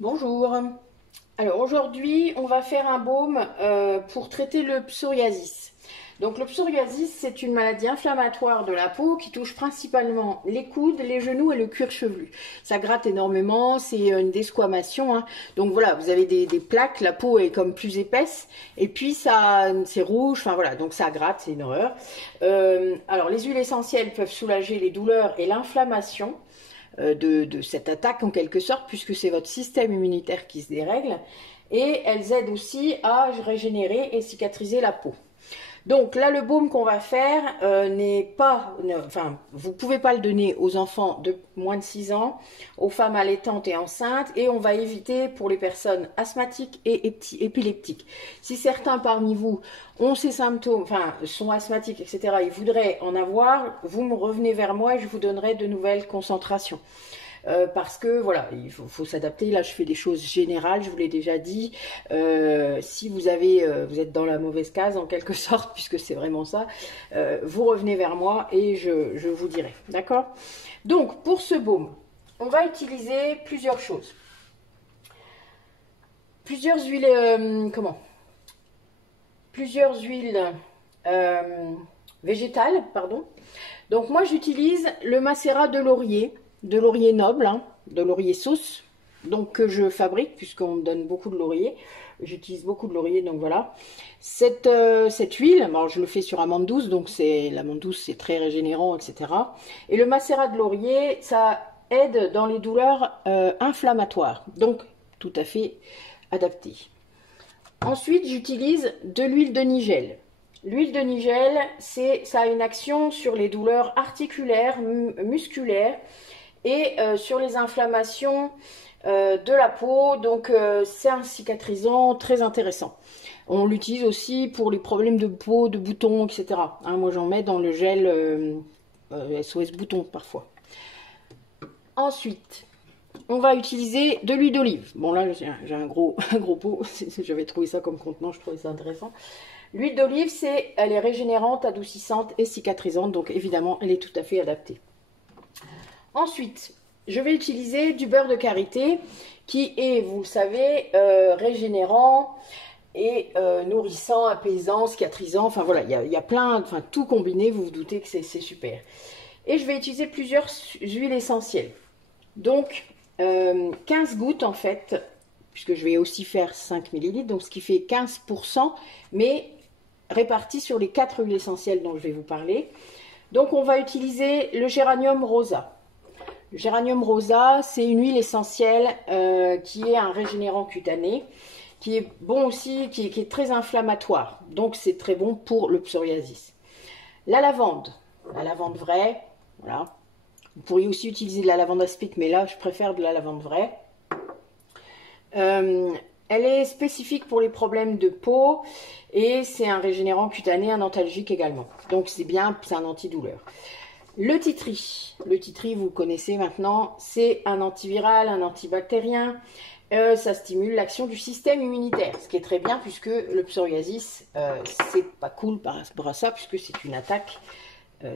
Bonjour. Alors aujourd'hui, on va faire un baume pour traiter le psoriasis. Donc le psoriasis, c'est une maladie inflammatoire de la peau qui touche principalement les coudes, les genoux et le cuir chevelu. Ça gratte énormément, c'est une desquamation, hein. Donc voilà, vous avez des plaques, la peau est comme plus épaisse et puis ça, c'est rouge, enfin voilà, donc ça gratte, c'est une horreur. Alors les huiles essentielles peuvent soulager les douleurs et l'inflammation de cette attaque en quelque sorte, puisque c'est votre système immunitaire qui se dérègle, et elles aident aussi à régénérer et cicatriser la peau. Donc là, le baume qu'on va faire n'est pas, enfin, vous pouvez pas le donner aux enfants de moins de 6 ans, aux femmes allaitantes et enceintes, et on va éviter pour les personnes asthmatiques et épileptiques. Si certains parmi vous ont ces symptômes, enfin, sont asthmatiques, etc., et voudraient en avoir, vous me revenez vers moi et je vous donnerai de nouvelles concentrations. Parce que voilà, il faut s'adapter. Là, je fais des choses générales, je vous l'ai déjà dit. Si vous vous êtes dans la mauvaise case en quelque sorte, puisque c'est vraiment ça, vous revenez vers moi et je vous dirai. D'accord? Donc, pour ce baume, on va utiliser plusieurs choses. Plusieurs huiles, Plusieurs huiles végétales, pardon. Donc, moi, j'utilise le macérat de laurier noble, hein, de laurier sauce, donc que je fabrique puisqu'on me donne beaucoup de laurier. J'utilise beaucoup de laurier, donc voilà. Cette huile, alors je le fais sur amande douce, donc l'amande douce, c'est très régénérant, etc. Et le macérat de laurier, ça aide dans les douleurs inflammatoires, donc tout à fait adapté. Ensuite, j'utilise de l'huile de nigel. L'huile de nigel, ça a une action sur les douleurs articulaires, musculaires, et sur les inflammations de la peau, donc c'est un cicatrisant très intéressant. On l'utilise aussi pour les problèmes de peau, de boutons, etc. Hein, moi j'en mets dans le gel SOS boutons parfois. Ensuite, on va utiliser de l'huile d'olive. Bon là j'ai un gros pot, j'avais trouvé ça comme contenant, je trouvais ça intéressant. L'huile d'olive, elle est régénérante, adoucissante et cicatrisante, donc évidemment elle est tout à fait adaptée. Ensuite, je vais utiliser du beurre de karité qui est, vous le savez, régénérant et nourrissant, apaisant, cicatrisant. Enfin voilà, il y a plein, enfin tout combiné, vous vous doutez que c'est super. Et je vais utiliser plusieurs huiles essentielles. Donc 15 gouttes en fait, puisque je vais aussi faire 5 ml, donc ce qui fait 15%, mais réparti sur les 4 huiles essentielles dont je vais vous parler. Donc on va utiliser le géranium rosa. Le géranium rosa, c'est une huile essentielle qui est un régénérant cutané, qui est bon aussi, qui est très inflammatoire. Donc c'est très bon pour le psoriasis. La lavande vraie, voilà. Vous pourriez aussi utiliser de la lavande aspic, mais là je préfère de la lavande vraie. Elle est spécifique pour les problèmes de peau et c'est un régénérant cutané, un antalgique également. Donc c'est bien, c'est un antidouleur. Le titri, vous connaissez maintenant, c'est un antiviral, un antibactérien. Ça stimule l'action du système immunitaire, ce qui est très bien puisque le psoriasis, c'est pas cool par rapport à ça puisque c'est une attaque,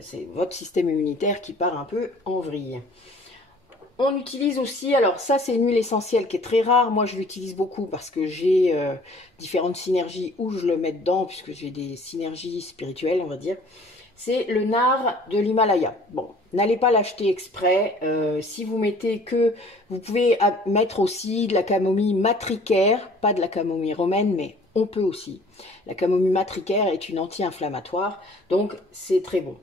c'est votre système immunitaire qui part un peu en vrille. On utilise aussi, alors ça c'est une huile essentielle qui est très rare, moi je l'utilise beaucoup parce que j'ai différentes synergies où je le mets dedans puisque j'ai des synergies spirituelles on va dire. C'est le nard de l'Himalaya. Bon, n'allez pas l'acheter exprès. Si vous mettez que... Vous pouvez mettre aussi de la camomille matricaire, pas de la camomille romaine, mais on peut aussi. La camomille matricaire est une anti-inflammatoire, donc c'est très bon.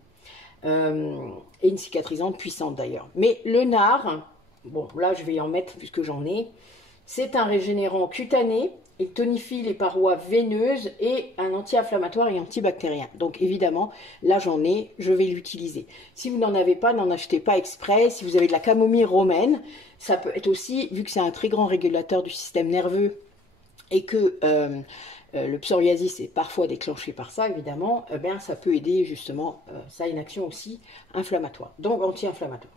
Et une cicatrisante puissante d'ailleurs. Mais le nard, bon là je vais en mettre puisque j'en ai, c'est un régénérant cutané. Il tonifie les parois veineuses et un anti-inflammatoire et antibactérien. Donc évidemment, là j'en ai, je vais l'utiliser. Si vous n'en avez pas, n'en achetez pas exprès. Si vous avez de la camomille romaine, ça peut être aussi, vu que c'est un très grand régulateur du système nerveux et que le psoriasis est parfois déclenché par ça, évidemment, ça peut aider justement, ça a une action aussi inflammatoire, donc anti-inflammatoire.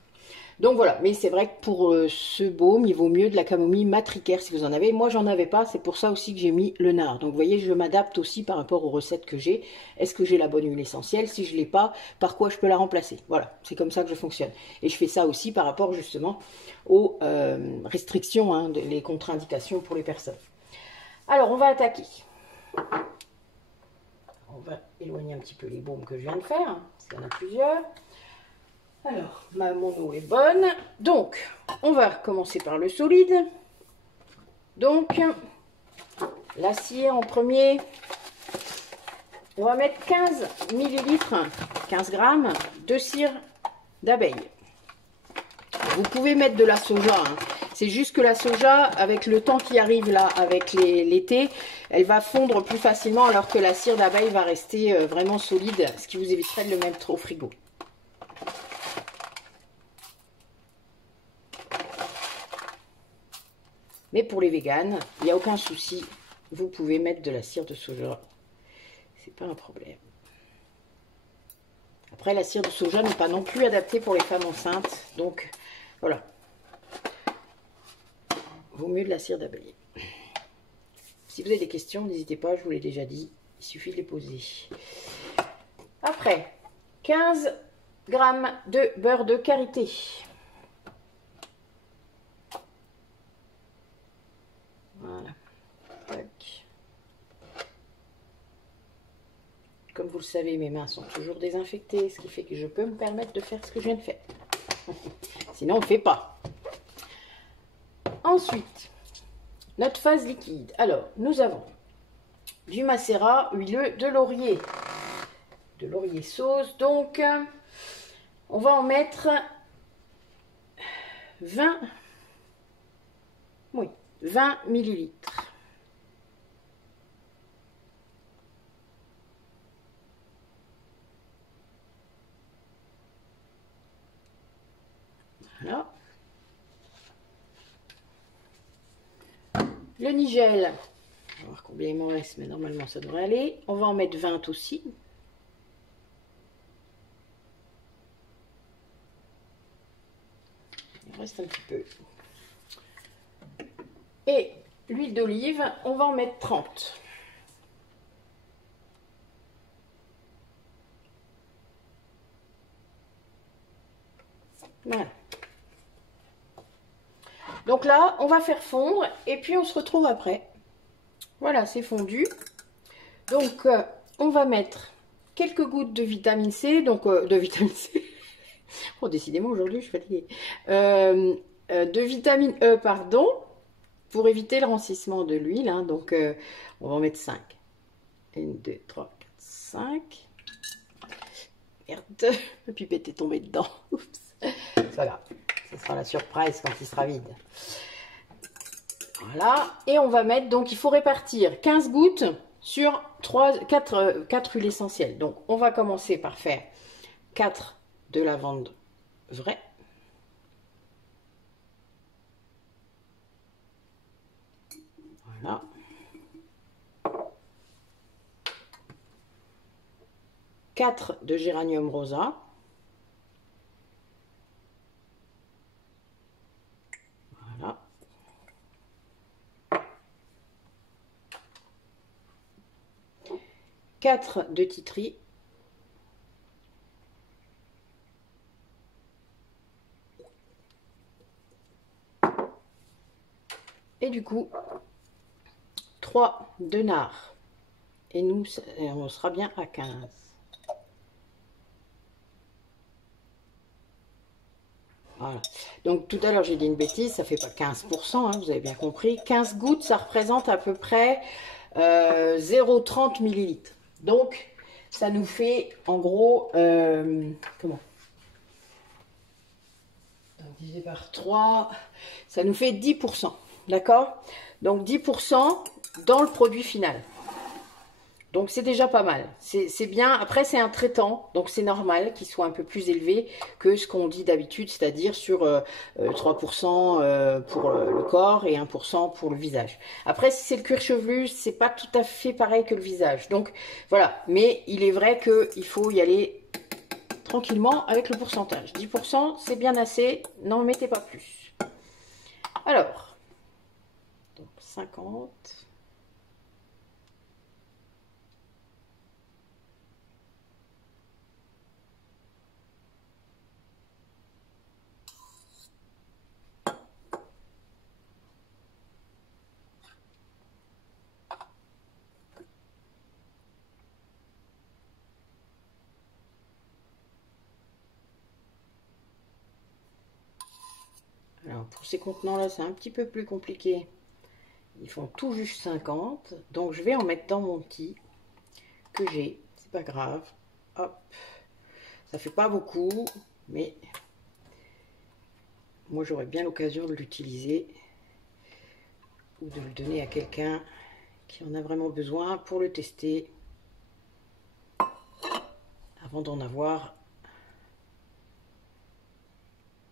Donc voilà, mais c'est vrai que pour ce baume, il vaut mieux de la camomille matricaire si vous en avez. Moi, j'en avais pas, c'est pour ça aussi que j'ai mis le nard. Donc vous voyez, je m'adapte aussi par rapport aux recettes que j'ai. Est-ce que j'ai la bonne huile essentielle? Si je l'ai pas, par quoi je peux la remplacer? Voilà, c'est comme ça que je fonctionne. Et je fais ça aussi par rapport justement aux restrictions, hein, les contre-indications pour les personnes. Alors, on va attaquer. On va éloigner un petit peu les baumes que je viens de faire, hein, parce qu'il y en a plusieurs. Alors, mon eau est bonne. Donc, on va commencer par le solide. Donc, la cire en premier. On va mettre 15 millilitres, 15 grammes de cire d'abeille. Vous pouvez mettre de la soja. Hein. C'est juste que la soja, avec le temps qui arrive là, avec l'été, elle va fondre plus facilement, alors que la cire d'abeille va rester vraiment solide, ce qui vous éviterait de le mettre au frigo. Mais pour les véganes, il n'y a aucun souci. Vous pouvez mettre de la cire de soja. C'est pas un problème. Après, la cire de soja n'est pas non plus adaptée pour les femmes enceintes. Donc, voilà. Vaut mieux de la cire d'abeille. Si vous avez des questions, n'hésitez pas, je vous l'ai déjà dit. Il suffit de les poser. Après, 15 grammes de beurre de karité. Voilà. Tac. Comme vous le savez, mes mains sont toujours désinfectées, ce qui fait que je peux me permettre de faire ce que je viens de faire. Sinon, on ne fait pas. Ensuite, notre phase liquide. Alors, nous avons du macérat huileux de laurier. De laurier sauce. Donc, on va en mettre 20 millilitres. Voilà. Le nigel, on va voir combien il m'en reste, mais normalement ça devrait aller. On va en mettre 20 aussi. Il reste un petit peu. Et l'huile d'olive, on va en mettre 30. Voilà. Donc là, on va faire fondre et puis on se retrouve après. Voilà, c'est fondu. Donc, on va mettre quelques gouttes de vitamine C. Donc, de vitamine C. Oh, décidément, aujourd'hui, je suis fatiguée. De vitamine E, pardon, pour éviter le rancissement de l'huile. Hein. Donc, on va en mettre 5. 1, 2, 3, 4, 5. Merde, la pipette est tombée dedans. Oups. C'est pas grave. Ce sera la surprise quand il sera vide. Voilà. Et on va mettre, donc il faut répartir 15 gouttes sur 4 huiles essentielles. Donc on va commencer par faire 4 de lavande vraie. Voilà. 4 de géranium rosa. Voilà. 4 de titri. Et du coup, 3 de nard. Et nous, on sera bien à 15. Voilà. Donc tout à l'heure j'ai dit une bêtise, ça fait pas 15%, hein, vous avez bien compris. 15 gouttes, ça représente à peu près 0,30 millilitres. Donc ça nous fait en gros, comment? Donc, divisé par 3, ça nous fait 10%. D'accord? Donc 10% dans le produit final. Donc c'est déjà pas mal, c'est bien. Après c'est un traitant, donc c'est normal qu'il soit un peu plus élevé que ce qu'on dit d'habitude, c'est-à-dire sur 3% pour le corps et 1% pour le visage. Après si c'est le cuir chevelu, c'est pas tout à fait pareil que le visage. Donc voilà, mais il est vrai qu'il faut y aller tranquillement avec le pourcentage. 10% c'est bien assez, n'en mettez pas plus. Alors, donc 50... Alors pour ces contenants-là, c'est un petit peu plus compliqué. Ils font tout juste 50. Donc je vais en mettre dans mon petit que j'ai. C'est pas grave. Hop. Ça fait pas beaucoup, mais moi j'aurais bien l'occasion de l'utiliser ou de le donner à quelqu'un qui en a vraiment besoin pour le tester avant d'en avoir.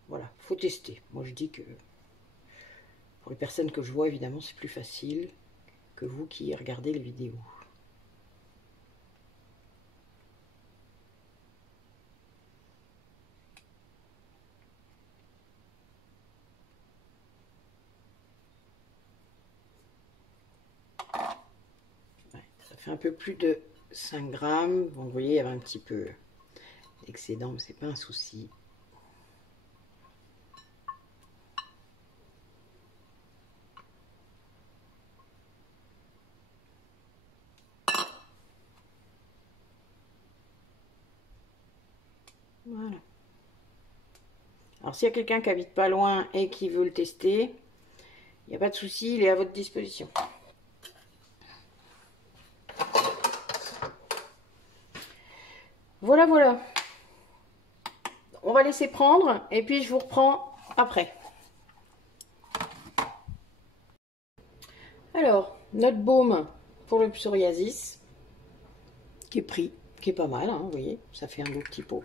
Voilà, faut tester. Moi je dis que pour les personnes que je vois, évidemment, c'est plus facile que vous qui regardez les vidéos. Ouais, ça fait un peu plus de 5 grammes. Bon, vous voyez, il y avait un petit peu d'excédent, mais c'est pas un souci. Voilà. Alors s'il y a quelqu'un qui habite pas loin et qui veut le tester, il n'y a pas de souci, il est à votre disposition. Voilà, voilà. On va laisser prendre et puis je vous reprends après. Alors, notre baume pour le psoriasis, qui est pris, qui est pas mal, hein, vous voyez, ça fait un beau petit pot.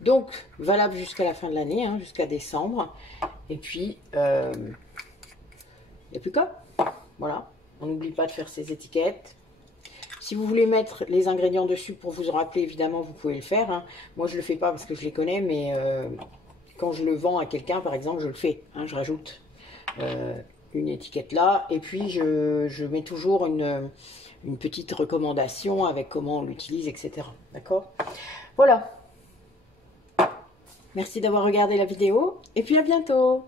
Donc, valable jusqu'à la fin de l'année, hein, jusqu'à décembre. Et puis, il n'y a plus qu'à. Voilà, on n'oublie pas de faire ses étiquettes. Si vous voulez mettre les ingrédients dessus pour vous en rappeler, évidemment, vous pouvez le faire. Hein. Moi, je ne le fais pas parce que je les connais, mais quand je le vends à quelqu'un, par exemple, je le fais. Hein, je rajoute une étiquette là. Et puis, je mets toujours une petite recommandation avec comment on l'utilise, etc. D'accord? Voilà. Merci d'avoir regardé la vidéo. Et puis, à bientôt.